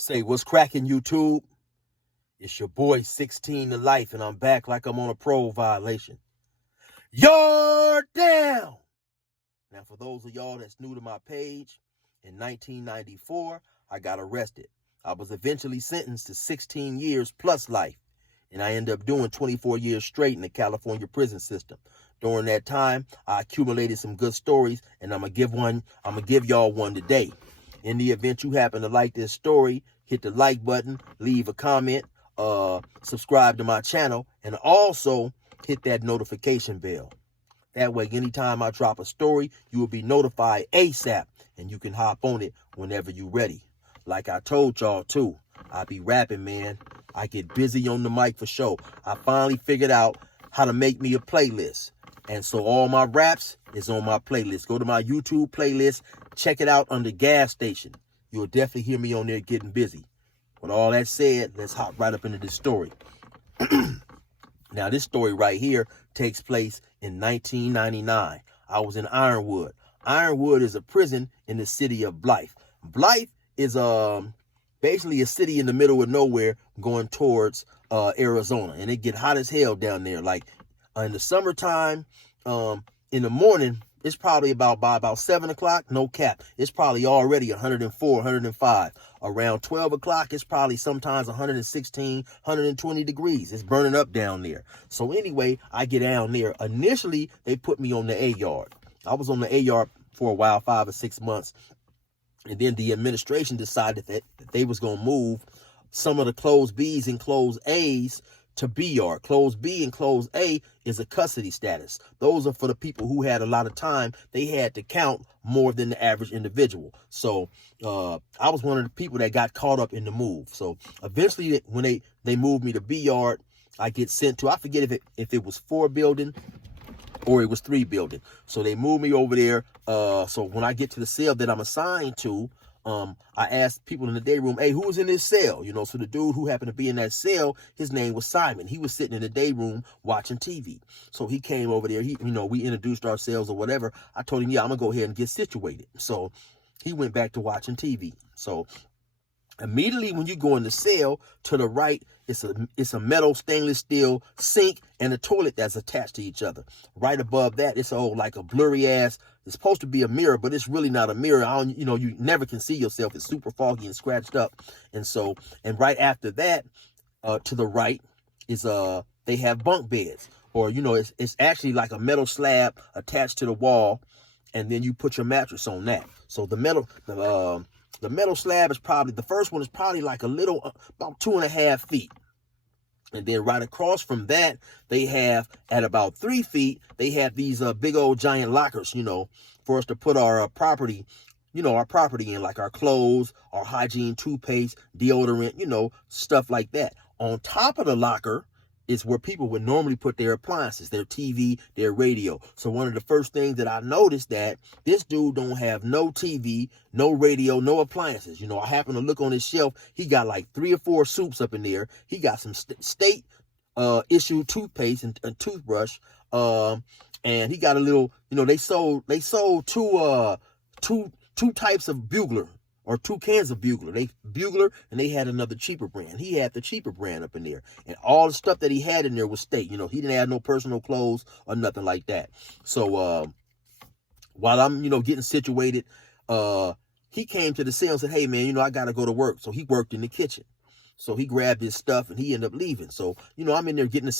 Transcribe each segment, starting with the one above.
Say, what's cracking, YouTube? It's your boy 16 to life, and I'm back like I'm on a parole violation. You're down! Now, for those of y'all that's new to my page, in 1994, I got arrested. I was eventually sentenced to 16 years plus life, and I ended up doing 24 years straight in the California prison system. During that time, I accumulated some good stories, and I'm gonna give y'all one today. In the event you happen to like this story, hit the like button, leave a comment, subscribe to my channel, and also hit that notification bell. That way, anytime I drop a story, you will be notified ASAP, and you can hop on it whenever you're ready. Like I told y'all too, I be rapping, man. I get busy on the mic for sure. I finally figured out how to make me a playlist. And so all my raps is on my playlist. Go to my YouTube playlist, check it out under Gas Station. You'll definitely hear me on there getting busy. With all that said, let's hop right up into this story. Now, this story right here takes place in 1999. I was in Ironwood. Ironwood is a prison in the city of Blythe. Blythe is basically a city in the middle of nowhere going towards Arizona. And it get hot as hell down there. Like in the summertime, in the morning, it's probably by about 7 o'clock, no cap. It's probably already 104, 105. Around 12 o'clock, it's probably sometimes 116, 120 degrees. It's burning up down there. So anyway, I get down there. Initially, they put me on the A yard. I was on the A yard for a while, 5 or 6 months. And then the administration decided that they was going to move some of the closed B's and closed A's to B yard. Closed B and closed A is a custody status. Those are for the people who had a lot of time. They had to count more than the average individual. So I was one of the people that got caught up in the move. So eventually, when they moved me to B yard, I get sent to, I forget if it was 4 building or it was 3 building. So they moved me over there. So when I get to the cell that I'm assigned to, I asked people in the day room, hey, who was in this cell? You know, so the dude who happened to be in that cell, his name was Simon. He was sitting in the day room watching TV. So he came over there. We introduced ourselves or whatever. I told him, yeah, I'm gonna go ahead and get situated. So he went back to watching TV. So immediately when you go in the cell, to the right, it's a metal stainless steel sink and a toilet that's attached to each other. Right above that, it's like a blurry ass. It's supposed to be a mirror, but it's really not a mirror. You never can see yourself. It's super foggy and scratched up. And right after that, to the right is they have bunk beds, or it's actually like a metal slab attached to the wall, and then you put your mattress on that. So the metal slab is probably, the first one is probably like a little, about 2.5 feet. And then right across from that, they have at about 3 feet, they have these big old giant lockers, for us to put our property in, like our clothes, our hygiene, toothpaste, deodorant, stuff like that. On top of the locker is where people would normally put their appliances, their TV, their radio. So one of the first things that I noticed, that this dude don't have no TV, no radio, no appliances. I happen to look on his shelf. He got like 3 or 4 soups up in there. He got some state issued toothpaste and toothbrush. And he got a little, they sold two types of Bugler, or 2 cans of Bugler. Bugler, and they had another cheaper brand. He had the cheaper brand up in there. And all the stuff that he had in there was state. He didn't have no personal clothes or nothing like that. So while I'm, getting situated, he came to the cell and said, hey, man, I got to go to work. So he worked in the kitchen. So he grabbed his stuff and he ended up leaving. So, I'm in there getting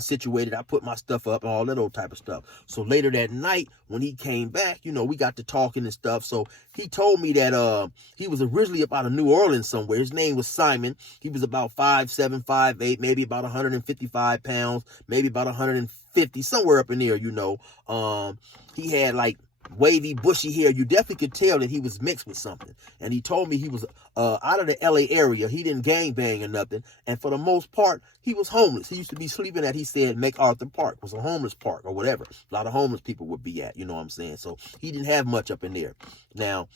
situated. I put my stuff up and all that old type of stuff. So later that night, when he came back, we got to talking and stuff. So he told me that he was originally up out of New Orleans somewhere. His name was Simon. He was about 5'7", 5'8", maybe about 155 pounds, maybe about 150, somewhere up in there, He had like wavy, bushy hair. You definitely could tell that he was mixed with something. And he told me he was out of the LA area. He didn't gang bang or nothing. And for the most part, he was homeless. He used to be sleeping at, he said, MacArthur Park was a homeless park or whatever. A lot of homeless people would be at, you know what I'm saying? So he didn't have much up in there. Now,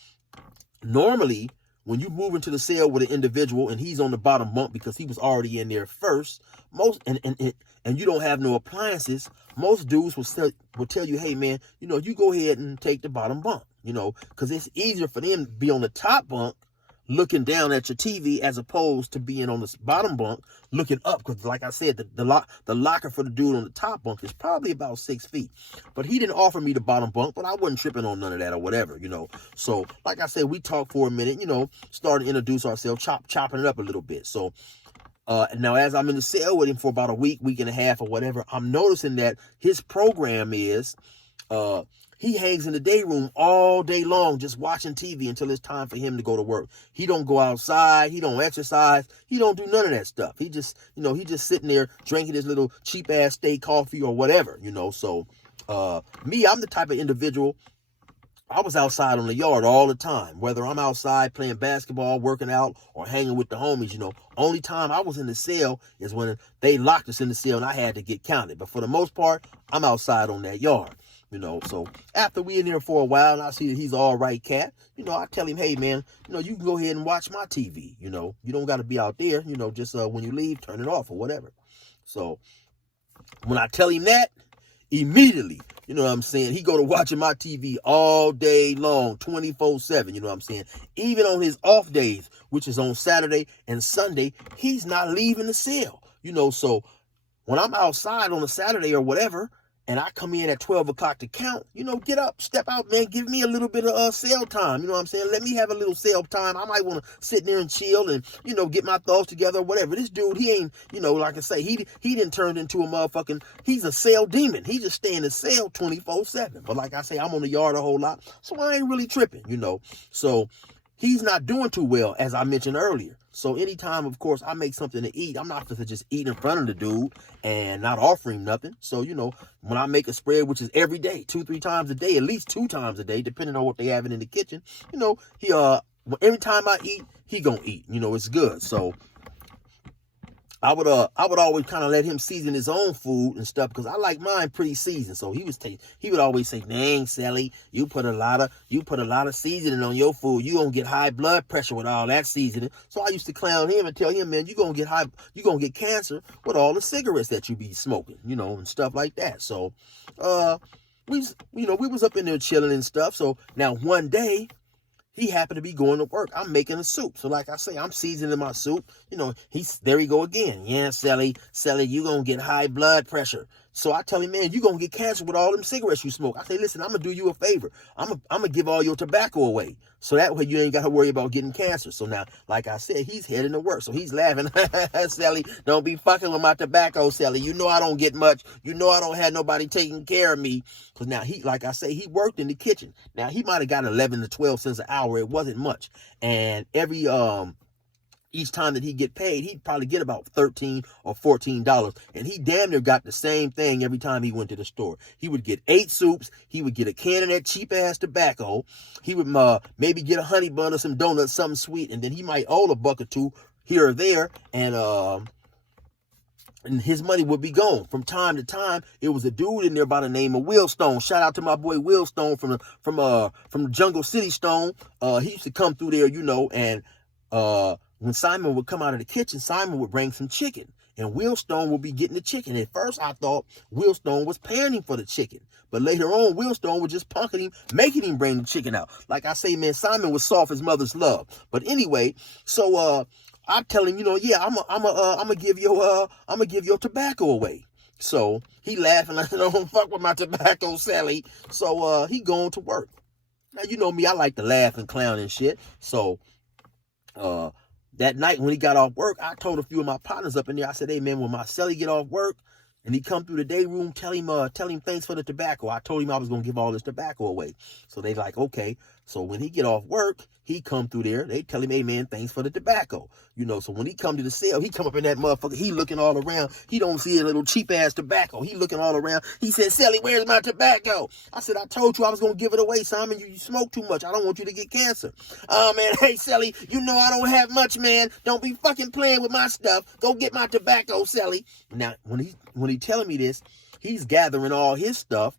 normally, when you move into the cell with an individual and he's on the bottom bunk because he was already in there first, and you don't have no appliances, most dudes will tell you, hey, man, you go ahead and take the bottom bunk, because it's easier for them to be on the top bunk looking down at your TV as opposed to being on the bottom bunk looking up. Because like I said, the locker for the dude on the top bunk is probably about 6 feet. But he didn't offer me the bottom bunk, but I wasn't tripping on none of that or whatever, you know. So like I said, we talked for a minute, you know, started to introduce ourselves, chopping it up a little bit. So now as I'm in the cell with him for about a week and a half or whatever, I'm noticing that his program is he hangs in the day room all day long just watching TV until it's time for him to go to work. He don't go outside. He don't exercise. He don't do none of that stuff. He just, you know, he just sitting there drinking his little cheap-ass steak coffee or whatever, you know. So me, I'm the type of individual, I was outside on the yard all the time, whether I'm outside playing basketball, working out, or hanging with the homies, you know. Only time I was in the cell is when they locked us in the cell and I had to get counted. But for the most part, I'm outside on that yard. You know, so after we in there for a while and I see that he's all right cat, you know, I tell him, hey, man, you know, you can go ahead and watch my TV. You know, you don't got to be out there, you know, just when you leave, turn it off or whatever. So when I tell him that, immediately, you know what I'm saying, he go to watching my TV all day long, 24/7, you know what I'm saying. Even on his off days, which is on Saturday and Sunday, he's not leaving the cell, you know. So when I'm outside on a Saturday or whatever, and I come in at 12 o'clock to count, you know, get up, step out, man, give me a little bit of cell time, you know what I'm saying? Let me have a little cell time. I might want to sit there and chill and, you know, get my thoughts together or whatever. This dude, he ain't, you know, like I say, he didn't turn into a motherfucking, he's a cell demon. He just stay in the cell 24/7. But like I say, I'm on the yard a whole lot, so I ain't really tripping, you know. So he's not doing too well, as I mentioned earlier. So anytime, of course, I make something to eat, I'm not supposed to just eat in front of the dude and not offer him nothing. So, you know, when I make a spread, which is every day, 2-3 times a day, at least 2 times a day, depending on what they have in the kitchen, you know, he every time I eat, he gonna eat. You know, it's good. So I would always kind of let him season his own food and stuff because I like mine pretty seasoned. So he would always say, "Dang, Sally, you put a lot of seasoning on your food. You gonna get high blood pressure with all that seasoning." So I used to clown him and tell him, "Man, you gonna get cancer with all the cigarettes that you be smoking, you know, and stuff like that." So we was up in there chilling and stuff. So now one day, he happened to be going to work. I'm making a soup. So like I say, I'm seasoning my soup. You know, there he go again. "Yeah, Sally, you gonna get high blood pressure." So I tell him, "Man, you gonna get cancer with all them cigarettes you smoke." I say, "Listen, I'm gonna do you a favor. I'm gonna give all your tobacco away. So that way you ain't got to worry about getting cancer." So now, like I said, he's heading to work. So he's laughing. "Sally, don't be fucking with my tobacco, Sally. You know I don't get much. You know I don't have nobody taking care of me." Because now like I say, he worked in the kitchen. Now he might have got 11 to 12 cents an hour. It wasn't much. And each time that he get paid, he'd probably get about $13 or $14. And he damn near got the same thing every time he went to the store. He would get 8 soups. He would get a can of that cheap-ass tobacco. He would maybe get a honey bun or some donuts, something sweet. And then he might owe a buck or two here or there. And his money would be gone. From time to time, it was a dude in there by the name of Will Stone. Shout out to my boy Will Stone from the Jungle City Stone. He used to come through there, you know, and when Simon would come out of the kitchen, Simon would bring some chicken. And Will Stone would be getting the chicken. At first, I thought Will Stone was paying him for the chicken. But later on, Will Stone was just punking him, making him bring the chicken out. Like I say, man, Simon was soft as mother's love. But anyway, so I tell him, you know, "Yeah, I'm gonna give your tobacco away." So he laughing like, "Don't fuck with my tobacco, Sally." So he going to work. Now you know me, I like to laugh and clown and shit. So that night when he got off work, I told a few of my partners up in there, I said, "Hey man, when my Sally get off work and he come through the day room, tell him thanks for the tobacco." I told him I was gonna give all this tobacco away. So they like, okay. So when he get off work, he come through there. They tell him, "Hey man, thanks for the tobacco." You know, so when he come to the cell, he come up in that motherfucker. He looking all around. He don't see a little cheap ass tobacco. He looking all around. He said, "Sally, where's my tobacco?" I said, "I told you I was gonna give it away, Simon. You smoke too much. I don't want you to get cancer." "Oh man, hey Sally, you know I don't have much, man. Don't be fucking playing with my stuff. Go get my tobacco, Sally." Now when he telling me this, he's gathering all his stuff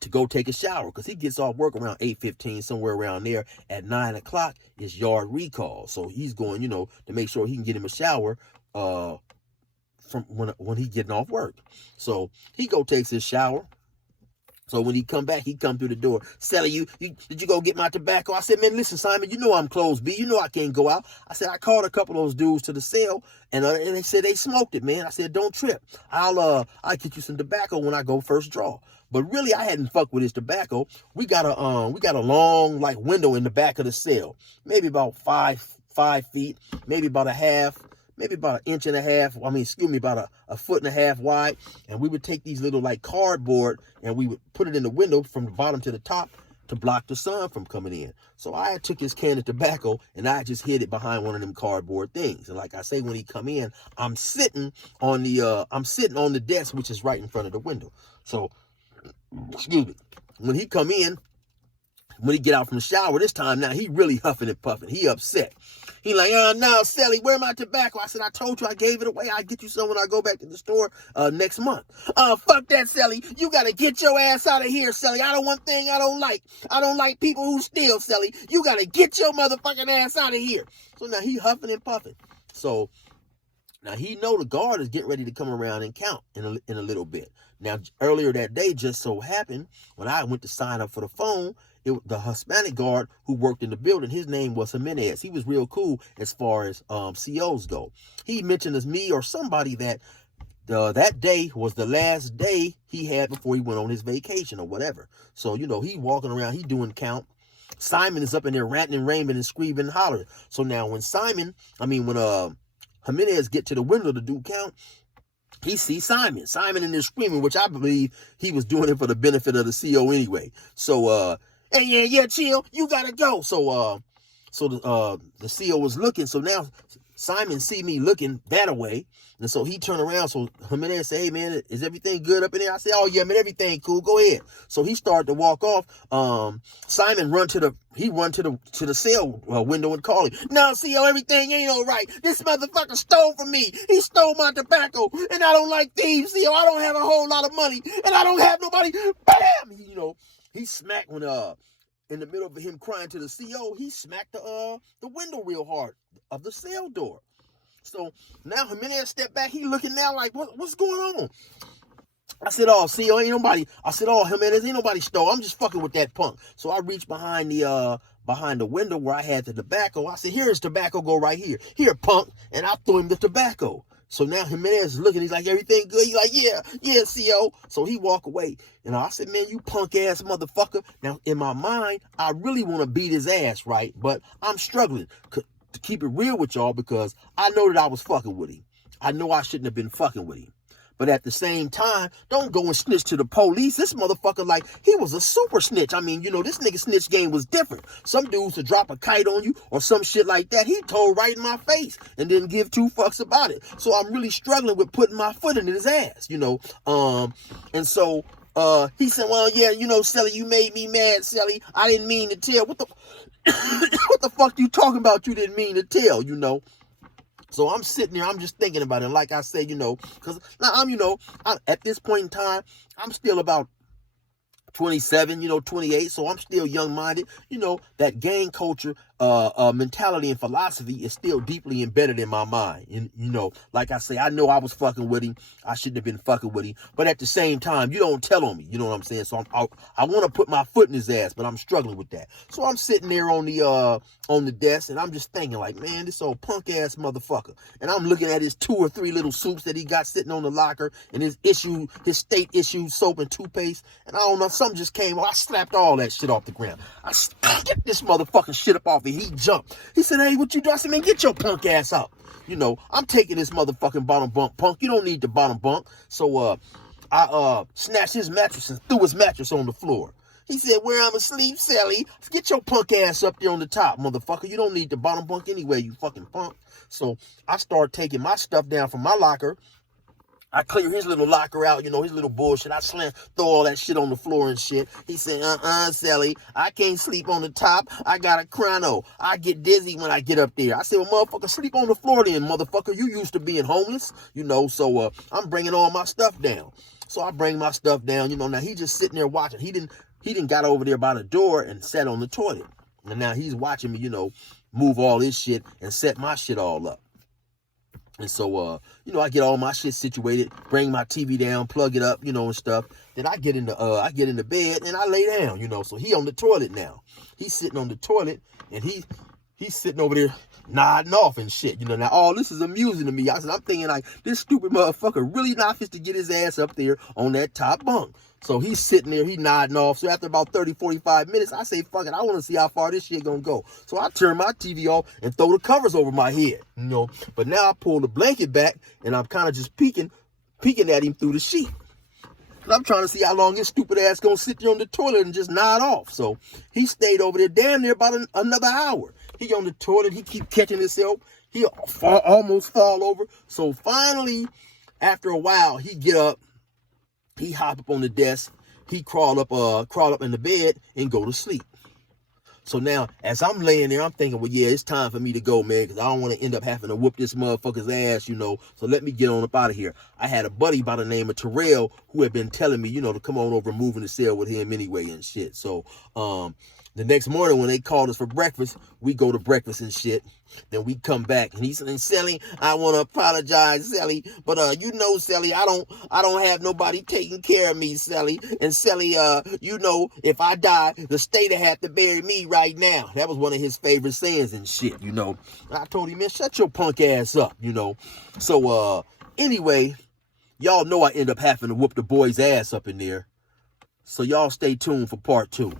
to go take a shower because he gets off work around 8:15, somewhere around there. At 9 o'clock is yard recall. So he's going, you know, to make sure he can get him a shower from when he getting off work. So he takes his shower. So when he come back, he come through the door. Cellie, did you go get my tobacco? I said, man, listen, Simon, you know I'm closed, B. You know I can't go out. I said, I called a couple of those dudes to the cell, and they said they smoked it, man. I said, don't trip. I'll get you some tobacco when I go first draw. But really, I hadn't fucked with his tobacco. We got a long like window in the back of the cell, maybe about five feet, maybe about an inch and a half. About a foot and a half wide. And we would take these little like cardboard and we would put it in the window from the bottom to the top to block the sun from coming in. So I took his can of tobacco and I just hid it behind one of them cardboard things. And like I say, when he come in, I'm sitting on the desk, which is right in front of the window. So, excuse me, when he come in, when he get out from the shower this time, now he really huffing and puffing. He upset. He like, no, Cellie, where my tobacco? I said, I told you I gave it away. I'll get you some when I go back to the store next month. Fuck that, Cellie. You got to get your ass out of here, Cellie. I don't want thing I don't like. I don't like people who steal, Cellie. You got to get your motherfucking ass out of here. So now he huffing and puffing. So now he know the guard is getting ready to come around and count in a little bit. Now, earlier that day, just so happened, when I went to sign up for the phone, the Hispanic guard who worked in the building, his name was Jimenez. He was real cool as far as COs go. He mentioned as me or somebody that that day was the last day he had before he went on his vacation or whatever. So, he walking around, he doing count. Simon is up in there ranting and raving and screaming and hollering. So now when Jimenez get to the window to do count, he sees Simon. Simon in there screaming, which I believe he was doing it for the benefit of the CO anyway. So, hey, yeah, chill, you gotta go. So the CO was looking. So now Simon see me looking that way. And so he turned around. So Jimenez said, hey, man, is everything good up in there? I said, oh, yeah, man, everything cool. Go ahead. So he started to walk off. Simon run to the cell window and call him. No, CO, everything ain't all right. This motherfucker stole from me. He stole my tobacco, and I don't like thieves, CO. I don't have a whole lot of money, and I don't have nobody. Bam! He smacked when in the middle of him crying to the CO, he smacked the window real hard of the cell door. So now Jimenez stepped back. He looking now like, what's going on? I said, oh, CO, ain't nobody. I said, oh, Jimenez, ain't nobody stole. I'm just fucking with that punk. So I reached behind the window where I had the tobacco. I said, here's tobacco, go right here. Here, punk. And I threw him the tobacco. So now Jimenez is looking. He's like, everything good? He's like, yeah, CO. So he walk away. And I said, man, you punk ass motherfucker. Now, in my mind, I really want to beat his ass, right? But I'm struggling to keep it real with y'all because I know that I was fucking with him. I know I shouldn't have been fucking with him. But at the same time, don't go and snitch to the police. This motherfucker, like, he was a super snitch. I mean, this nigga snitch game was different. Some dudes would drop a kite on you or some shit like that. He told right in my face and didn't give two fucks about it. So I'm really struggling with putting my foot in his ass, And so he said, well, yeah, Cellie, you made me mad, Cellie. I didn't mean to tell. What the fuck you talking about you didn't mean to tell, So I'm sitting there, I'm just thinking about it. Like I said, because now I'm at this point in time, I'm still about 27, 28. So I'm still young-minded. That gang culture mentality and philosophy is still deeply embedded in my mind. And, like I say, I know I was fucking with him. I shouldn't have been fucking with him. But at the same time, you don't tell on me. You know what I'm saying? So I want to put my foot in his ass, but I'm struggling with that. So I'm sitting there on the desk, and I'm just thinking like, man, this old punk-ass motherfucker. And I'm looking at his 2 or 3 little soups that he got sitting on the locker and his state-issued soap and toothpaste. And I don't know, something just came. I slapped all that shit off the ground. I get this motherfucking shit up off it. He jumped. He said, hey, what you do? I said, man, get your punk ass out. I'm taking this motherfucking bottom bunk, punk. You don't need the bottom bunk. So I snatched his mattress and threw his mattress on the floor. He said, where I'm asleep, Cellie. Get your punk ass up there on the top, motherfucker. You don't need the bottom bunk anyway, you fucking punk. So I started taking my stuff down from my locker. I clear his little locker out, his little bullshit. I throw all that shit on the floor and shit. He said, Cellie, I can't sleep on the top. I got a chrono. I get dizzy when I get up there. I said, well, motherfucker, sleep on the floor then, motherfucker. You used to being homeless, so I'm bringing all my stuff down. So I bring my stuff down, now he just sitting there watching. He didn't got over there by the door and sat on the toilet. And now he's watching me, move all this shit and set my shit all up. And so, you know, I get all my shit situated, bring my TV down, plug it up, you know, and stuff. Then I get in the bed and I lay down, you know. So he on the toilet now. He's sitting on the toilet and he's sitting over there nodding off and shit, you know. Now all this is amusing to me. I'm thinking like, this stupid motherfucker really not fit to get his ass up there on that top bunk. So he's sitting there, he nodding off. So after about 30, 45 minutes, I say, fuck it, I want to see how far this shit gonna go. So I turn my TV off and throw the covers over my head, you know. But now I pull the blanket back and I'm kind of just peeking at him through the sheet. And I'm trying to see how long his stupid ass gonna sit there on the toilet and just nod off. So he stayed over there damn near about another hour. He on the toilet, he keep catching himself. He almost fall over. So finally, after a while, he get up. He hop up on the desk, he crawl up in the bed and go to sleep. So now, as I'm laying there, I'm thinking, well, yeah, it's time for me to go, man, because I don't want to end up having to whoop this motherfucker's ass, you know. So let me get on up out of here. I had a buddy by the name of Terrell who had been telling me, you know, to come on over and move in the cell with him anyway and shit. So, the next morning when they called us for breakfast, we go to breakfast and shit. Then we come back and he's saying, Cellie, I want to apologize, Cellie, but you know, Cellie, I don't have nobody taking care of me, Cellie. And Cellie, you know, if I die, the state'll have to bury me right now. That was one of his favorite sayings and shit, you know. And I told him, man, shut your punk ass up, you know. So anyway, y'all know I end up having to whoop the boy's ass up in there. So y'all stay tuned for part 2.